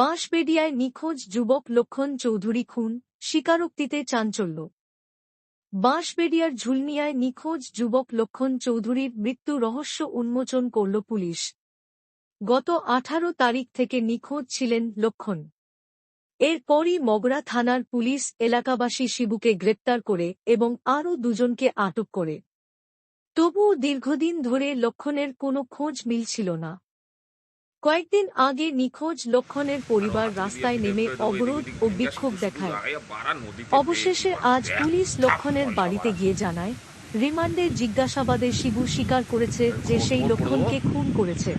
বাঁশবেড়িয়ায় নিখোঁজ যুবক লক্ষণ চৌধুরী খুন, স্বীকারোক্তিতে চাঞ্চল্য। বাঁশবেড়িয়ার ঝুলনিয়ায় নিখোঁজ যুবক লক্ষণ চৌধুরীর মৃত্যু রহস্য উন্মোচন করল পুলিশ। গত 18 তারিখ থেকে নিখোঁজ ছিলেন লক্ষণ। এরপরই মগরা থানার পুলিশ এলাকাবাসী শিবুকে গ্রেপ্তার করে এবং আরও দুজনকে আটক করে। তবুও দীর্ঘদিন ধরে লক্ষণের কোনো খোঁজ মিলছিল না। কয়েকদিন আগে নিখোঁজ লক্ষণের পরিবার রাস্তায় নেমে অবরোধ ও বিক্ষোভ দেখায়। অবশেষে আজ পুলিশ লক্ষণের বাড়িতে গিয়ে জানায়, রিমান্ডে জিজ্ঞাসাবাদে শিবু স্বীকার করেছে যে সেই লক্ষণকে খুন করেছে।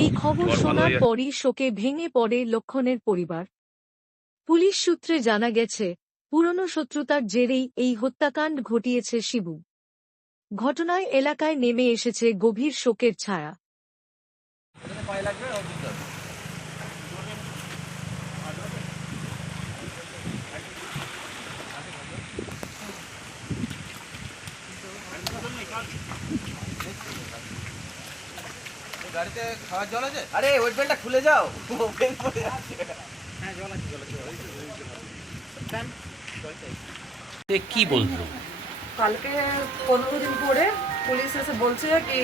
এই খবর শোনার পরই শোকে ভেঙে পড়ে লক্ষণের পরিবার। পুলিশ সূত্রে জানা গেছে, পুরনো শত্রুতার জেরেই এই হত্যাকাণ্ড ঘটিয়েছে শিবু। ঘটনায় এলাকায় নেমে এসেছে গভীর শোকের ছায়া। গাড়িতে খাওয়ার জল আছে? আরে ওয়েট বেল্টটা খুলে যাও। ওপেন করে আছে। হ্যাঁ জল আছে, জল আছে। কি বলছো? কালকে 15 দিন পরে পুলিশ এসে বলছে কি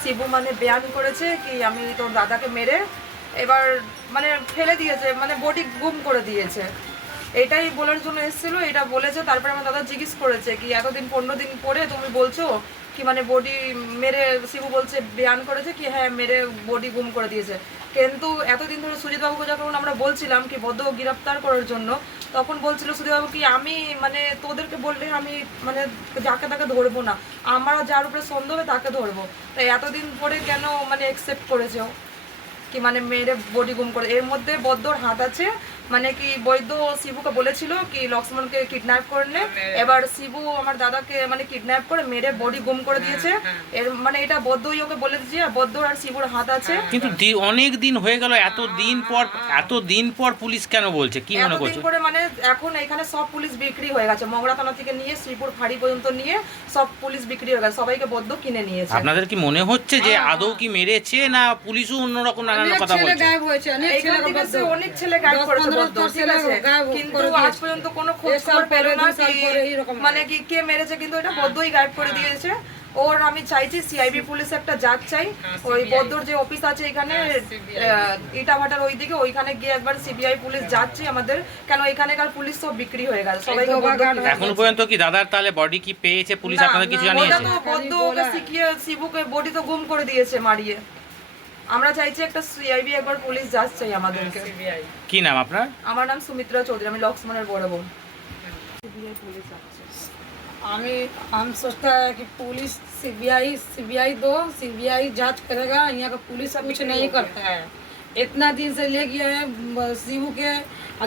শিবু মানে বয়ান করেছে কি আমি তোর দাদাকে মেরে এবার মানে ফেলে দিয়েছে, মানে বডি গুম করে দিয়েছে। এটাই বলার জন্য এসেছিল, এটা বলেছে। তারপরে আমার দাদা জিজ্ঞেস করেছে কি এতদিন 15 দিন পরে তুমি বলছো কি মানে বডি মেরে, শিবু বলছে বয়ান করেছে কি হ্যাঁ মেরে বডি গুম করে দিয়েছে। কিন্তু এতদিন ধরে সুজিতবাবুকে যখন আমরা বলছিলাম কি বদ্ধ গ্রেফতার করার জন্য, তখন বলছিল সুজিতবাবু কি আমি মানে তোদেরকে বললে আমি মানে যাকে তাকে ধরবো না, আমরা যার উপরে সন্দেহ হবে তাকে ধরবো। তাই এতদিন পরে কেন মানে অ্যাকসেপ্ট করেছে কি মানে মেরে বডি গুম করে? এর মধ্যে বদ্ধর হাত আছে। মানে কি বৈদ্য শিবুকে বলেছিল কি লক্ষ্মণকে কিডন্যাপ করলে, এবার শিবু আমার দাদাকে মানে কিডন্যাপ করে মেরে বডি গুম করে দিয়েছে। এর মানে এটা বদ্ধই ওকে বলে দিয়েছে, বদ্ধ আর শিবুর হাত আছে। কিন্তু অনেক দিন হয়ে গেল, এত দিন পর পুলিশ কেন বলছে? কি মনে করছো? করে মানে এখন এখানে সব পুলিশ বিক্রি হয়ে গেছে, মগরা থানা থেকে নিয়ে শ্রীপুর ফাঁড়ি পর্যন্ত নিয়ে সব পুলিশ বিক্রি হয়ে গেছে, সবাইকে বদ্ধ কিনে নিয়েছে। আপনাদের কি মনে হচ্ছে যে আদৌ কি মেরেছে না পুলিশও অন্যরকম নানান কথা বলছে? অনেক ছেলে গায়েব করেছে বদ্ধ, ঠিক আছে, কিন্তু আজ পর্যন্ত কোনো খোঁজ খবর পেল না মানে কি কে মেরেছে, কিন্তু এটা বদ্ধই গায়েব করে দিয়েছে। ওর আমি চাইছি সিআইবি পুলিশ একটা জাজ চাই, ওই বদ্ধর যে অফিস আছে এখানে ইটাভাটার ওইদিকে, ওইখানে গিয়ে একবার সিবিআই পুলিশ যাচ্ছে আমাদের, কেন এখানেকার পুলিশ সব বিক্রি হয়ে গেছে সবাইকে। এখন পর্যন্ত কি দাদার তাহলে বডি কি পেয়েছে পুলিশ? আপনাদের কিছু জানিয়েছে? বদ্ধ ওকে শিখিয়ে শিবুকে বডি তো গুম করে দিয়েছে মারিয়ে। আমরা চাইছি একটা সিআইবি একবার পুলিশ জাজ চাই আমাদেরকে। কি নাম আপনার? আমার নাম সুমিত্রা চৌধুরী, আমি লক্ষ্মণের বড় বোন। সিবিআই पुलिस हम सोचता है कि पुलिस सीबीआई दो, सीबीआई जांच करेगा। यहाँ का पुलिस कुछ नहीं करता है। इतना दिन से ले गया है शिबू के,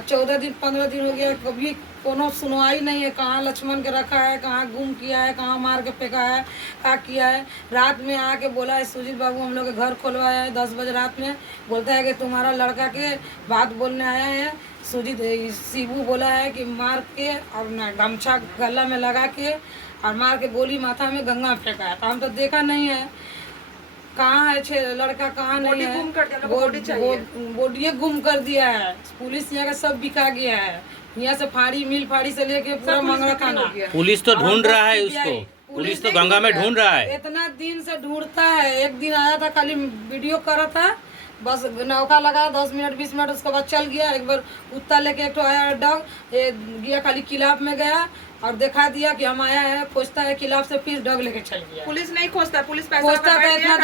14 दिन 15 दिन हो गया, कभी कोनो सुनवाई नहीं है। कहाँ लक्ष्मण के रखा है, कहाँ गुम किया है, कहाँ मार के फेंका है, क्या किया है। रात में आके बोला है सुजीत बाबू हम लोग के घर खुलवाया है 10 बजे रात में, बोलता है कि तुम्हारा लड़का के बात बोलने आया है। सुजीत शिबू बोला है कि मार के और गमछा गला में लगा के और मार के गोली माथा में गंगा में फेंका है। तो हम तो देखा नहीं है कहाँ है लड़का, कहाँ नहीं है। बॉडी गुम कर दिया है। पुलिस यहाँ का सब बिका गया है, यहाँ से फाड़ी मिल फाड़ी से लेके पूरा मंगरा थाना। पुलिस तो ढूंढ रहा है उसको, पुलिस तो गंगा में ढूंढ रहा है। इतना दिन से ढूंढता है। एक दिन आया था खाली वीडियो कर रहा था, बस नौका लगा 10 मिनट 20 मिनट, उसके बाद चल गया। एक बार कुत्ता लेके एक तो आया डॉग, गया खाली किलाब में गया और दिखा दिया कि हम आया है, खोजता है किलाब से, फिर डॉग लेके चल गया। पुलिस नहीं खोजता, पुलिस पैसा खोजता है इतना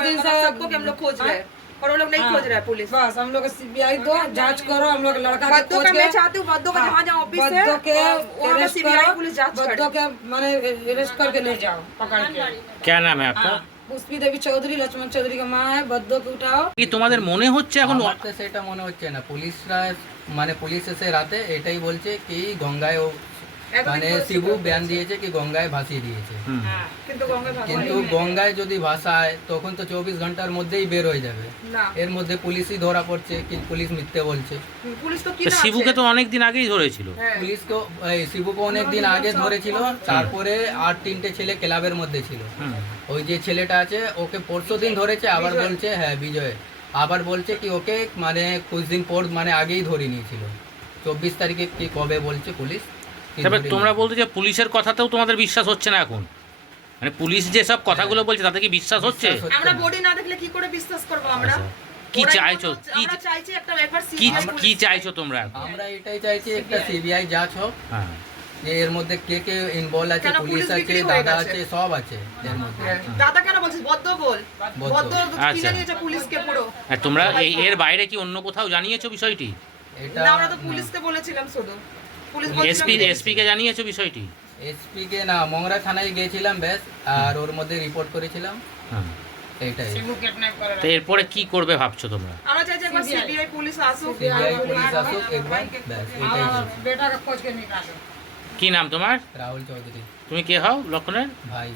दिन से सबको कि हम लोग खोज रहे हैं, और वो लोग नहीं खोज रहे हैं पुलिस। बस हम लोग सीबीआई दो जांच करो, हम लोग लड़का के खोज के। मैं चाहती हूँ बद्दो का जहाँ ऑफिस है वहाँ सीबीआई पुलिस जांच करे, बद्दो के माने अरेस्ट करके ले जाओ पकड़ के। क्या नाम है आपका? पुष्पी देवी चौधरी, लक्ष्मण चौधरी का माँ है। बद्दो के उठाओ। কি তোমাদের মনে হচ্ছে এখন? আমার তো সেটা মনে হচ্ছে না। পুলিশরা মানে পুলিশ এসে রাতে এটাই বলছে কি গঙ্গায় ও মানে শিবু বয়ান দিয়েছে কি গঙ্গায় ভাসিয়ে দিয়েছে। কিন্তু গঙ্গায় যদি ভাসায় তখন তো 24 ঘন্টার মধ্যেই বের হয়ে যাবে। এর মধ্যে পুলিশই ধরা পড়ছে কি পুলিশ মিথ্যে বলছে। পুলিশ তো কি শিবুকে তো অনেক দিন আগেই ধরেছিল। পুলিশকে শিবুকে অনেক দিন আগে ধরেছিল, তারপরে আর 3টে ছেলে ক্লাবের মধ্যে ছিল। ওই যে ছেলেটা আছে ওকে পরশু দিন ধরেছে, আবার বলছে হ্যাঁ বিজয় আবার বলছে কি ওকে মানে কুछ দিন পর মানে আগেই ধরে নিয়েছিল 24 তারিখে কি কবে বলছে পুলিশ কি তবে ধরে তোমরা নিয়েছিল। বলতে যে পুলিশের কথাতেও তোমাদের বিশ্বাস হচ্ছে না এখন, মানে পুলিশ যে সব কথাগুলো বলছে তাতে কি বিশ্বাস হচ্ছে? বিশ্বাস হচ্ছে আমরা না। বডি না দেখলে কি করে বিশ্বাস করব আমরা? আচ্ছা। কি ওরাই চাইছো? বলছে, কি আমরা চাইছি একটা একবার কি CBI কি চাইছো তোমরা এখন? আমরা এটাই চাইছি একটা সিবিআই যাচ হোক হ্যাঁ যে এর মধ্যে কে কে ইনভলভ আছে, কেন পুলিশ পুলিশ আছে, বিক্রি হয়ে দাদা গেছে? আছে, সব আছে এর মধ্যে। দাদা কেন বলছিস বদ্ধ বল বদ্ধ আচ্ছা। কিনে নিয়েছে পুলিশকে পুরো। আর তোমরা এর বাইরে কি অন্য কোথাও জানিয়েছো বিষয়টি? এটা না আমরা তো পুলিশকে বলেছিলাম শুধু পুলিশ এসপি কে জানিয়েছো বিষয়টি? এসপি কে না মংরা থানায় গিয়েছিলাম ব্যাস, আর ওর মধ্যে রিপোর্ট করেছিলাম হ্যাঁ, এইটাই। তো এরপরে কি করবে ভাবছো তোমরা? আমরা চাইছি একবার সিবিআই পুলিশ আসুক সিবিআই পুলিশ আসুক একবার, ব্যাস এটাই চাইছি। बेटा का खोज के निकालो। কি নাম তোমার? রাহুল চৌধুরী তুমি কে হও লক্ষণের? ভাই।